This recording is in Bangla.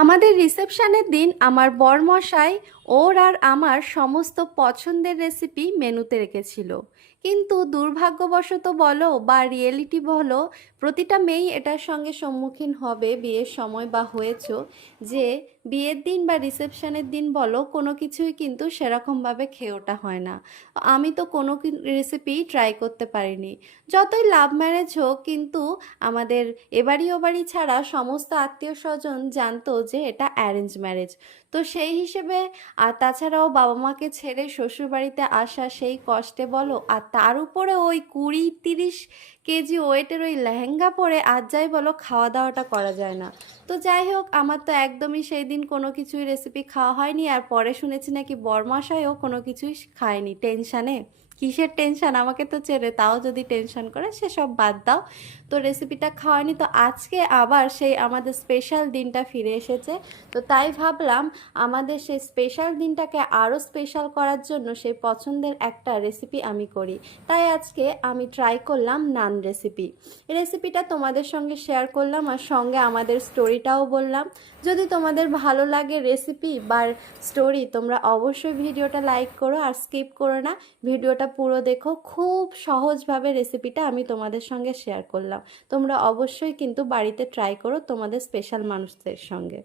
আমাদের রিসেপশনের দিন আমার বরমশাই ওর আর আমার সমস্ত পছন্দের রেসিপি মেনুতে রেখেছিল। কিন্তু দুর্ভাগ্যবশত বলো বা রিয়েলিটি বলো, প্রতিটা মেয়েই এটার সঙ্গে সম্মুখীন হবে বিয়ের সময় বা হয়েছো, যে বিয়ের দিন বা রিসেপশনের দিন বলো কোনো কিছুই কিন্তু সেরকমভাবে খেয়ে ওঠা হয় না। আমি তো কোনো রেসিপি ট্রাই করতে পারিনি। যতই লাভ ম্যারেজ হোক, কিন্তু আমাদের এবাড়ি ওবাড়ি ছাড়া সমস্ত আত্মীয় স্বজন জানতো যে এটা অ্যারেঞ্জ ম্যারেজ। তো সেই হিসেবে আর তাছাড়াও বাবা মাকে ছেড়ে শ্বশুরবাড়িতে আসা সেই কষ্টে বলো, আর তার উপরে ওই 20-30 কেজি ওয়েটের ওই লেহেঙ্গা পরে আর যাই বলো খাওয়া দাওয়াটা করা যায় না। তো যাই হোক, আমার তো একদমই সেই দিন কোনো কিছুই রেসিপি খাওয়া হয়নি। আর পরে শুনেছি নাকি বরমশাইও কোনো কিছুই খায়নি টেনশানে। কিসের টেনশন, আমাকে তো চেনে, তাও যদি টেনশন করে সেসব বাদ দাও। তো রেসিপিটা খাওয়ানি, তো আজকে আবার সেই আমাদের স্পেশাল দিনটা ফিরে এসেছে। তো তাই ভাবলাম আমাদের সেই স্পেশাল দিনটাকে আরও স্পেশাল করার জন্য সেই পছন্দের একটা রেসিপি আমি করি। তাই আজকে আমি ট্রাই করলাম নান রেসিপি। রেসিপিটা তোমাদের সঙ্গে শেয়ার করলাম আর সঙ্গে আমাদের স্টোরিটাও বললাম। যদি তোমাদের ভালো লাগে রেসিপি বা স্টোরি, তোমরা অবশ্যই ভিডিওটা লাইক করো আর স্কিপ করো না, ভিডিওটা পুরো দেখো। খুব সহজভাবে রেসিপিটা আমি তোমাদের সঙ্গে শেয়ার করলাম। তোমরা অবশ্যই কিন্তু বাড়িতে ট্রাই করো তোমাদের স্পেশাল মানুষদের সঙ্গে।